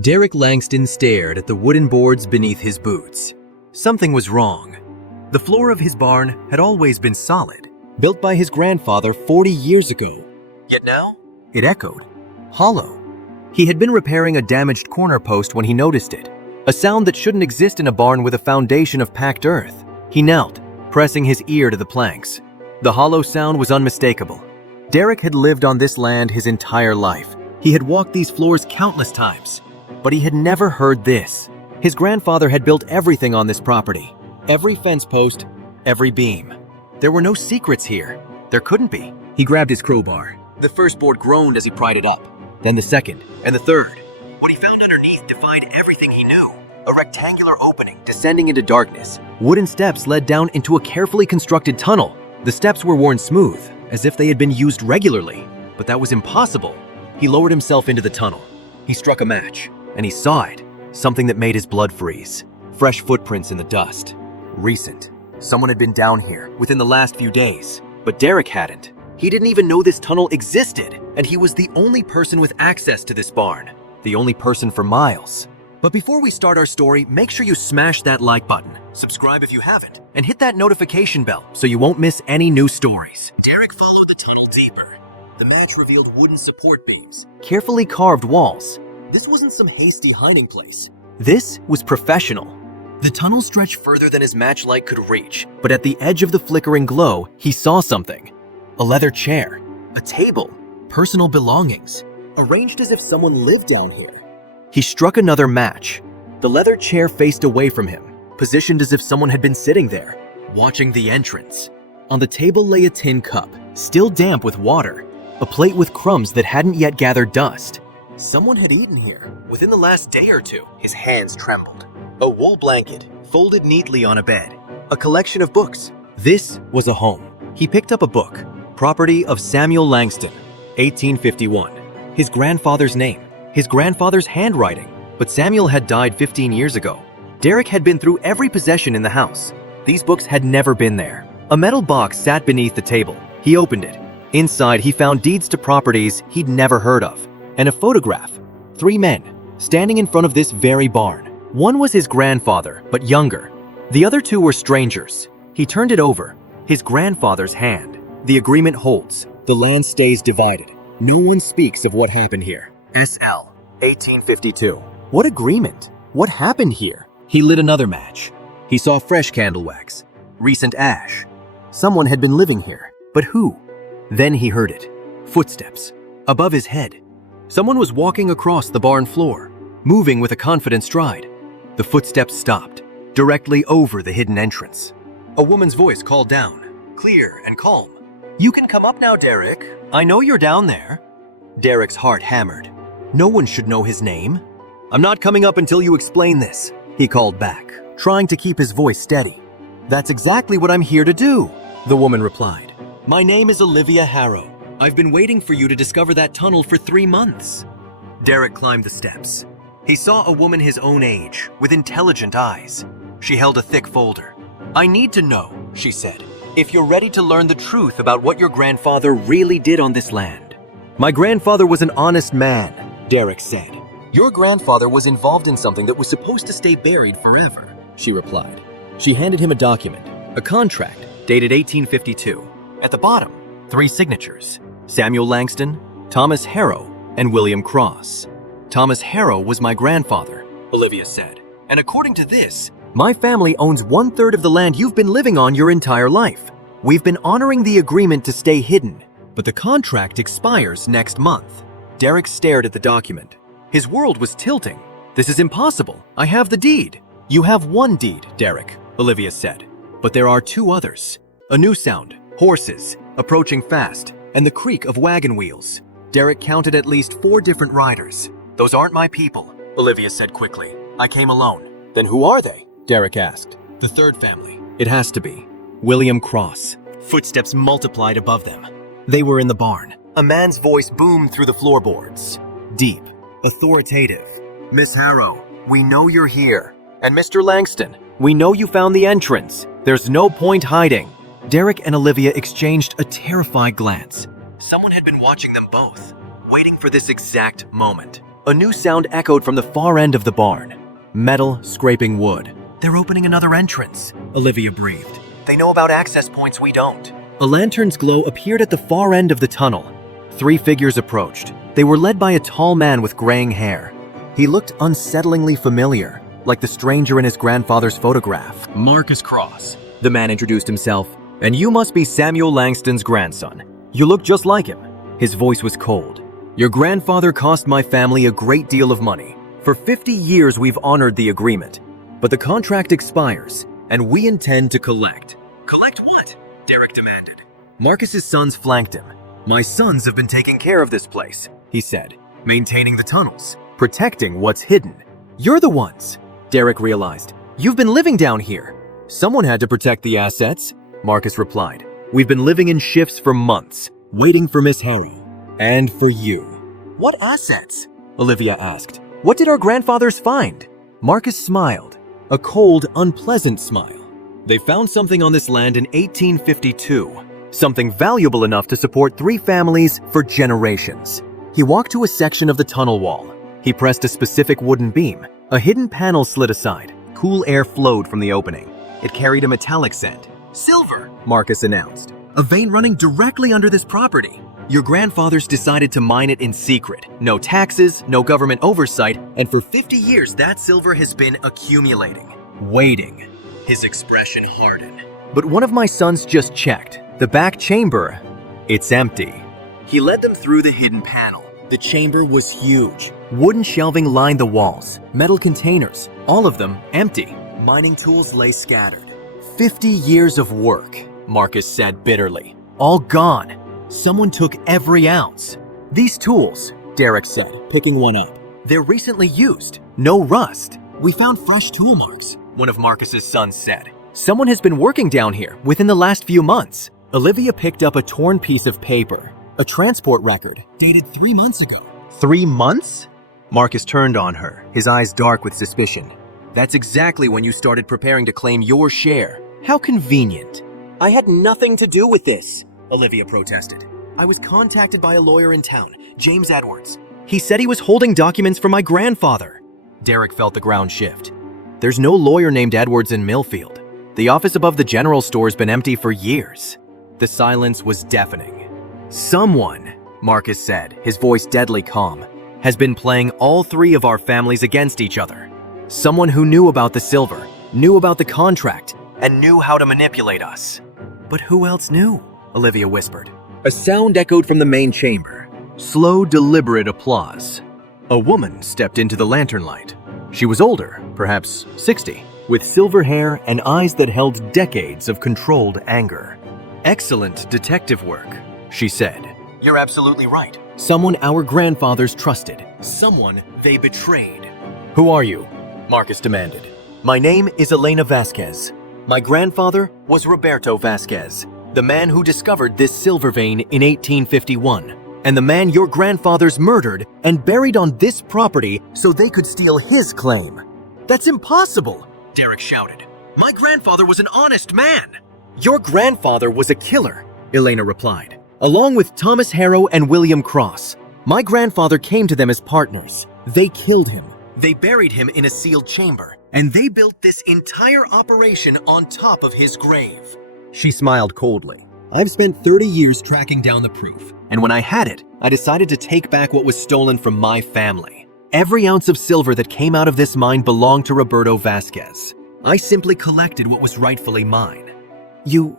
Derek Langston stared at the wooden boards beneath his boots. Something was wrong. The floor of his barn had always been solid, built by his grandfather 40 years ago. Yet now, it echoed, hollow. He had been repairing a damaged corner post when he noticed it, a sound that shouldn't exist in a barn with a foundation of packed earth. He knelt, pressing his ear to the planks. The hollow sound was unmistakable. Derek had lived on this land his entire life. He had walked these floors countless times, but he had never heard this. His grandfather had built everything on this property. Every fence post, every beam. There were no secrets here. There couldn't be. He grabbed his crowbar. The first board groaned as he pried it up. Then the second, and the third. What he found underneath defied everything he knew. A rectangular opening descending into darkness. Wooden steps led down into a carefully constructed tunnel. The steps were worn smooth, as if they had been used regularly. But that was impossible. He lowered himself into the tunnel. He struck a match, and he saw it. Something that made his blood freeze. Fresh footprints in the dust. Recent. Someone had been down here within the last few days. But Derek hadn't. He didn't even know this tunnel existed, and he was the only person with access to this barn. The only person for miles. But before we start our story, make sure you smash that like button, subscribe if you haven't, and hit that notification bell so you won't miss any new stories. Derek followed the tunnel deeper. The match revealed wooden support beams, carefully carved walls. This wasn't some hasty hiding place. This was professional. The tunnel stretched further than his matchlight could reach, but at the edge of the flickering glow, he saw something. A leather chair, a table, personal belongings, arranged as if someone lived down here. He struck another match. The leather chair faced away from him, positioned as if someone had been sitting there, watching the entrance. On the table lay a tin cup, still damp with water, a plate with crumbs that hadn't yet gathered dust. Someone had eaten here within the last day or two. His hands trembled. A wool blanket, folded neatly on a bed. A collection of books. This was a home. He picked up a book, property of Samuel Langston, 1851. His grandfather's name. His grandfather's handwriting, but Samuel had died 15 years ago. Derek had been through every possession in the house. These books had never been there. A metal box sat beneath the table. He opened it. Inside, he found deeds to properties he'd never heard of, and a photograph. 3 men, standing in front of this very barn. One was his grandfather, but younger. The other 2 were strangers. He turned it over. His grandfather's hand. The agreement holds. The land stays divided. No one speaks of what happened here. SL, 1852. What agreement? What happened here? He lit another match. He saw fresh candle wax, recent ash. Someone had been living here, but who? Then he heard it. Footsteps. Above his head. Someone was walking across the barn floor, moving with a confident stride. The footsteps stopped, directly over the hidden entrance. A woman's voice called down, clear and calm. "You can come up now, Derek. I know you're down there." Derek's heart hammered. No one should know his name. "I'm not coming up until you explain this," he called back, trying to keep his voice steady. "That's exactly what I'm here to do," the woman replied. "My name is Olivia Harrow. I've been waiting for you to discover that tunnel for 3 months." Derek climbed the steps. He saw a woman his own age, with intelligent eyes. She held a thick folder. "I need to know," she said, "if you're ready to learn the truth about what your grandfather really did on this land." "My grandfather was an honest man," Derek said. "Your grandfather was involved in something that was supposed to stay buried forever," she replied. She handed him a document, a contract dated 1852. At the bottom, 3 signatures: Samuel Langston, Thomas Harrow, and William Cross. "Thomas Harrow was my grandfather," Olivia said. "And according to this, my family owns 1/3 of the land you've been living on your entire life. We've been honoring the agreement to stay hidden, but the contract expires next month." Derek stared at the document. His world was tilting. "This is impossible. I have the deed." "You have 1 deed, Derek," Olivia said. "But there are 2 others. A new sound, horses, approaching fast, and the creak of wagon wheels." Derek counted at least 4 different riders. "Those aren't my people," Olivia said quickly. "I came alone." "Then who are they?" Derek asked. "The 3rd family. It has to be. William Cross." Footsteps multiplied above them. They were in the barn. A man's voice boomed through the floorboards. Deep, authoritative. "Miss Harrow, we know you're here. And Mr. Langston, we know you found the entrance. There's no point hiding." Derek and Olivia exchanged a terrified glance. Someone had been watching them both, waiting for this exact moment. A new sound echoed from the far end of the barn. Metal scraping wood. "They're opening another entrance," Olivia breathed. "They know about access points we don't." A lantern's glow appeared at the far end of the tunnel. 3 figures approached. They were led by a tall man with graying hair. He looked unsettlingly familiar, like the stranger in his grandfather's photograph. "Marcus Cross," the man introduced himself. "And you must be Samuel Langston's grandson. You look just like him." His voice was cold. "Your grandfather cost my family a great deal of money. For 50 years we've honored the agreement. But the contract expires, and we intend to collect." "Collect what?" Derek demanded. Marcus's sons flanked him. "My sons have been taking care of this place," he said. "Maintaining the tunnels, protecting what's hidden." "You're the ones," Derek realized. "You've been living down here." "Someone had to protect the assets," Marcus replied. "We've been living in shifts for months, waiting for Miss Harrow. And for you." "What assets?" Olivia asked. "What did our grandfathers find?" Marcus smiled, a cold, unpleasant smile. "They found something on this land in 1852, something valuable enough to support 3 families for generations." He walked to a section of the tunnel wall. He pressed a specific wooden beam. A hidden panel slid aside. Cool air flowed from the opening. It carried a metallic scent. "Silver," Marcus announced. "A vein running directly under this property. Your grandfathers decided to mine it in secret. No taxes, no government oversight, and for 50 years that silver has been accumulating. Waiting." His expression hardened. "But one of my sons just checked. The back chamber, it's empty." He led them through the hidden panel. The chamber was huge. Wooden shelving lined the walls, metal containers, all of them empty. Mining tools lay scattered. 50 years of work, Marcus said bitterly. All gone. Someone took every ounce. "These tools," Derek said, picking one up. "They're recently used. No rust." "We found fresh tool marks," one of Marcus's sons said. "Someone has been working down here within the last few months." Olivia picked up a torn piece of paper. A transport record, dated 3 months ago. 3 months? Marcus turned on her, his eyes dark with suspicion. "That's exactly when you started preparing to claim your share. How convenient." "I had nothing to do with this," Olivia protested. "I was contacted by a lawyer in town, James Edwards. He said he was holding documents for my grandfather." Derek felt the ground shift. "There's no lawyer named Edwards in Millfield. The office above the general store's been empty for years." The silence was deafening. "Someone," Marcus said, his voice deadly calm, "has been playing all 3 of our families against each other. Someone who knew about the silver, knew about the contract, and knew how to manipulate us." "But who else knew?" Olivia whispered. A sound echoed from the main chamber. Slow, deliberate applause. A woman stepped into the lantern light. She was older, perhaps 60, with silver hair and eyes that held decades of controlled anger. "Excellent detective work," she said. "You're absolutely right. Someone our grandfathers trusted. Someone they betrayed." "Who are you?" Marcus demanded. "My name is Elena Vasquez. My grandfather was Roberto Vasquez, the man who discovered this silver vein in 1851, and the man your grandfathers murdered and buried on this property so they could steal his claim." "That's impossible," Derek shouted. "My grandfather was an honest man." "Your grandfather was a killer," Elena replied, "along with Thomas Harrow and William Cross. My grandfather came to them as partners. They killed him. They buried him in a sealed chamber, and they built this entire operation on top of his grave." She smiled coldly. "I've spent 30 years tracking down the proof, and when I had it, I decided to take back what was stolen from my family. Every ounce of silver that came out of this mine belonged to Roberto Vasquez. I simply collected what was rightfully mine." You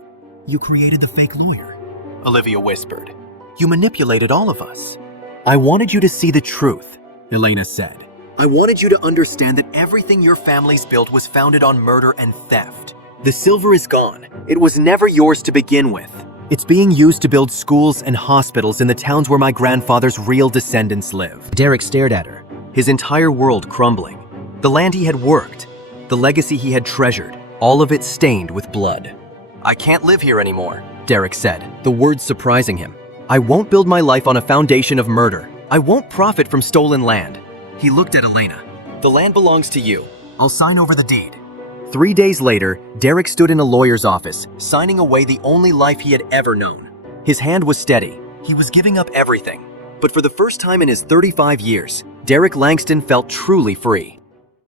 created the fake lawyer," Olivia whispered. "You manipulated all of us." "I wanted you to see the truth," Elena said. "I wanted you to understand that everything your family's built was founded on murder and theft. The silver is gone. It was never yours to begin with. It's being used to build schools and hospitals in the towns where my grandfather's real descendants live." Derek stared at her, his entire world crumbling. The land he had worked, the legacy he had treasured, all of it stained with blood. "I can't live here anymore," Derek said, the words surprising him. "I won't build my life on a foundation of murder. I won't profit from stolen land." He looked at Elena. "The land belongs to you. I'll sign over the deed." 3 days later, Derek stood in a lawyer's office, signing away the only life he had ever known. His hand was steady. He was giving up everything. But for the first time in his 35 years, Derek Langston felt truly free.